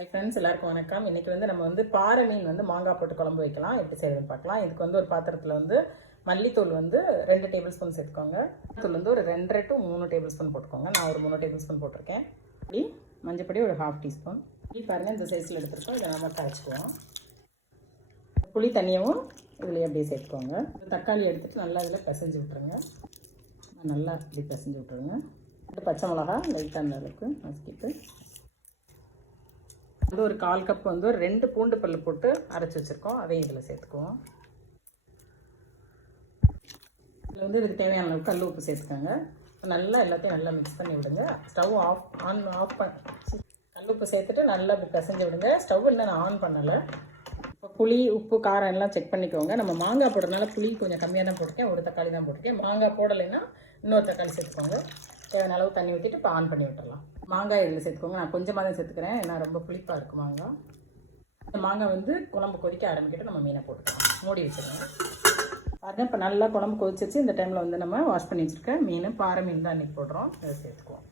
Hi friends, எல்லாருக்கும் வணக்கம். இன்றைக்கி நம்ம பாறை மீன் மாங்காய் போட்டு குழம்பு வைக்கலாம். எப்படி செய்யுதுன்னு பார்க்கலாம். இதுக்கு ஒரு பாத்திரத்தில் மல்லித்தூள் 2 டேபிள் ஸ்பூன் சேர்த்துக்கோங்க. தூள் ஒரு 2 to 3 டேபிள் ஸ்பூன் போட்டுக்கோங்க. நான் ஒரு 3 டேபிள் ஸ்பூன் போட்டிருக்கேன். மஞ்சப்பொடி ஒரு 1/2 டீஸ்பூன். பாருங்கள், இந்த சைஸில் எடுத்துருக்கோம். இதை நம்ம கரைச்சிக்குவோம். புளி தண்ணியும் இதில் அப்படியே சேர்த்துக்கோங்க. தக்காளி எடுத்துகிட்டு நல்லா இதில் பிசைஞ்சு விட்டுருங்க. நல்லா இப்படி பிசைஞ்சு விட்டுருங்க. பச்சை மிளகா லைட்டாக அந்த அளவுக்கு நசுக்கிட்டு ஒரு 1/4 கப் ஒரு 2 பூண்டு பல்லு போட்டு அரைச்சி வச்சுருக்கோம். அதையும் இதில் சேர்த்துக்குவோம். இதில் இதுக்கு தேவையான அளவுக்கு கல் உப்பு சேர்த்துக்கோங்க. நல்லா எல்லாத்தையும் நல்லா மிக்ஸ் பண்ணி விடுங்க. ஸ்டவ் ஆஃப் கல் உப்பு சேர்த்துட்டு நல்லா இப்படி பிசைஞ்சு விடுங்க. ஸ்டவ் இல்லை, நான் ஆன் பண்ணலை. இப்போ புளி உப்பு காரம் எல்லாம் செக் பண்ணிக்கோங்க. நம்ம மாங்காய் போடுறதுனால புளி கொஞ்சம் கம்மியாக தான் போட்டிருக்கேன். ஒரு தக்காளி தான் போட்டிருக்கேன். மாங்காய் போடலைன்னா இன்னொரு தக்காளி சேர்த்துக்கோங்க. தேவையான அளவு தண்ணி ஊற்றிட்டு இப்போ ஆன் பண்ணி விட்டுடலாம். மாங்காய் இதில் சேர்த்துக்கோங்க. நான் கொஞ்சமாக தான் சேர்த்துக்கிறேன், ஏன்னா ரொம்ப புளிப்பாக இருக்கும் மாங்காய். இந்த மாங்காய் குழம்பு கொதிக்க ஆரம்பிக்கிட்டு நம்ம மீனை போட்டுக்கலாம். மூடி வச்சுருங்க. பாருங்கள், இப்போ நல்லா குழம்பு கொதிச்சிச்சு. இந்த டைமில் நம்ம வாஷ் பண்ணி வச்சுருக்க மீன், பாறை மீன் தான் இன்றைக்கி போடுறோம். இதை சேர்த்துக்குவோம்.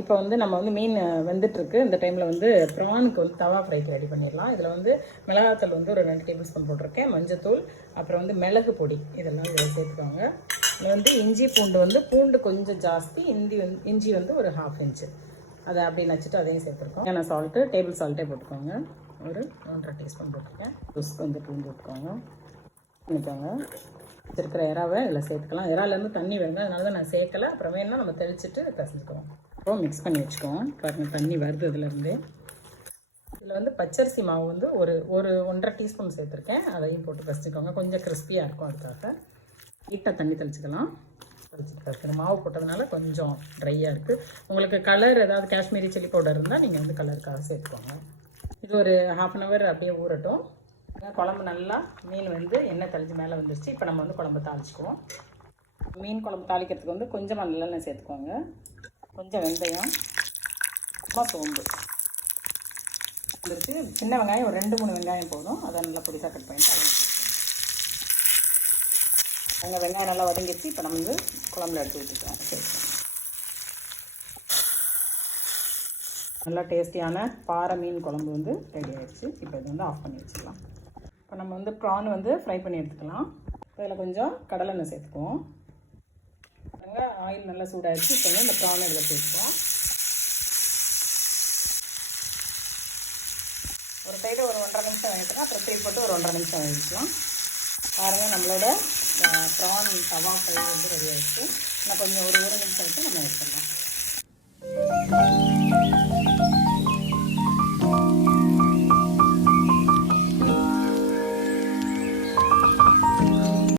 இப்போ நம்ம மீன் வெந்துட்டுருக்கு. இந்த டைமில் ப்ரானுக்கு தவா ஃப்ரைக்கு ரெடி பண்ணிடலாம். இதில் மிளகாத்தூள் ஒரு 2 டேபிள் ஸ்பூன் போட்டிருக்கேன். மஞ்சத்தூள், அப்புறம் மிளகு பொடி, இதெல்லாம் இதில் சேர்த்துக்கோங்க. இதில் இஞ்சி பூண்டு பூண்டு கொஞ்சம் ஜாஸ்தி, இஞ்சி ஒரு 1/2 இன்ச்சு, அதை அப்படியே நச்சுட்டு அதையும் சேர்த்துருக்கோம். ஏன்னா சால்ட்டு, டேபிள் சால்ட்டே போட்டுக்கோங்க. ஒரு 1.5 டீஸ்பூன் போட்டிருக்கேன். கொஞ்சம் பூண்டு போட்டுக்கோங்க. பண்ணிக்கோங்க. இருக்கிற இறாவை இதில் சேர்த்துக்கலாம். இறாலேருந்து தண்ணி வேணும், அதனால தான் நான் சேர்க்கலை. அப்புறம் வேணும்னா நம்ம தெளிச்சுட்டு பிசைஞ்சுக்குவோம். மிக்ஸ் பண்ணி வச்சுக்குவோம். பாருங்கள், தண்ணி வருது இதுலேருந்து. இதில் பச்சரிசி மாவு ஒரு 1.5 டீஸ்பூன் சேர்த்துருக்கேன். அதையும் போட்டு பிசைஞ்சுக்கோங்க. கொஞ்சம் கிறிஸ்பியாக இருக்கும், அதுக்காக லைட்டாக தண்ணி தெளிச்சிக்கலாம். தெளிச்சுட்டு மாவு போட்டதுனால கொஞ்சம் ட்ரையாக இருக்குது. உங்களுக்கு கலர் ஏதாவது காஷ்மீரி சில்லி பவுடர் இருந்தால் நீங்கள் கலருக்காக சேர்த்துக்கோங்க. இது ஒரு 1/2 hour அப்படியே ஊறட்டும். குழம்பு நல்லா மீன் எண்ணெய் தெளிஞ்சு மேலே வந்துருச்சு. இப்போ நம்ம குழம்பு தாளிச்சுக்குவோம். மீன் குழம்பு தாளிக்கிறதுக்கு கொஞ்சமாக நல்லெண்ணெய் சேர்த்துக்கோங்க. கொஞ்சம் வெந்தயம், சோம்பு வந்துருக்கு. சின்ன வெங்காயம் ஒரு 2-3 வெங்காயம் போதும். அதை நல்லா பொடிசாக கட் பண்ணிட்டு அதை வெங்காயம் நல்லா வதங்கிடுச்சு. இப்போ நம்ம குழம்புல எடுத்து ஊற்றிக்கலாம். நல்லா டேஸ்டியான பாறை மீன் குழம்பு ரெடி ஆகிடுச்சு. இப்போ இது ஆஃப் பண்ணி வச்சுக்கலாம். இப்போ நம்ம ப்ரான் ஃப்ரை பண்ணி எடுத்துக்கலாம். இதில் கொஞ்சம் கடலெண்ணெய் சேர்த்துக்குவோம். ஆயில் நல்லா சூடாகிடுச்சு. இப்போ இந்த ப்ரான் இதில் சேர்த்துக்கலாம். ஒரு சைடு ஒரு 1.5 நிமிஷம் வேகட்டுங்க. அப்புறம் திருப்பி போட்டு ஒரு 1.5 நிமிஷம் வேகிக்கலாம். பாருங்கள், நம்மளோட ப்ரான் தவா ஃப்ரை ரெடி ஆகிடுச்சு. இன்னும் கொஞ்சம் ஒரு நிமிஷம் விட்டு நம்ம எடுத்துடலாம்.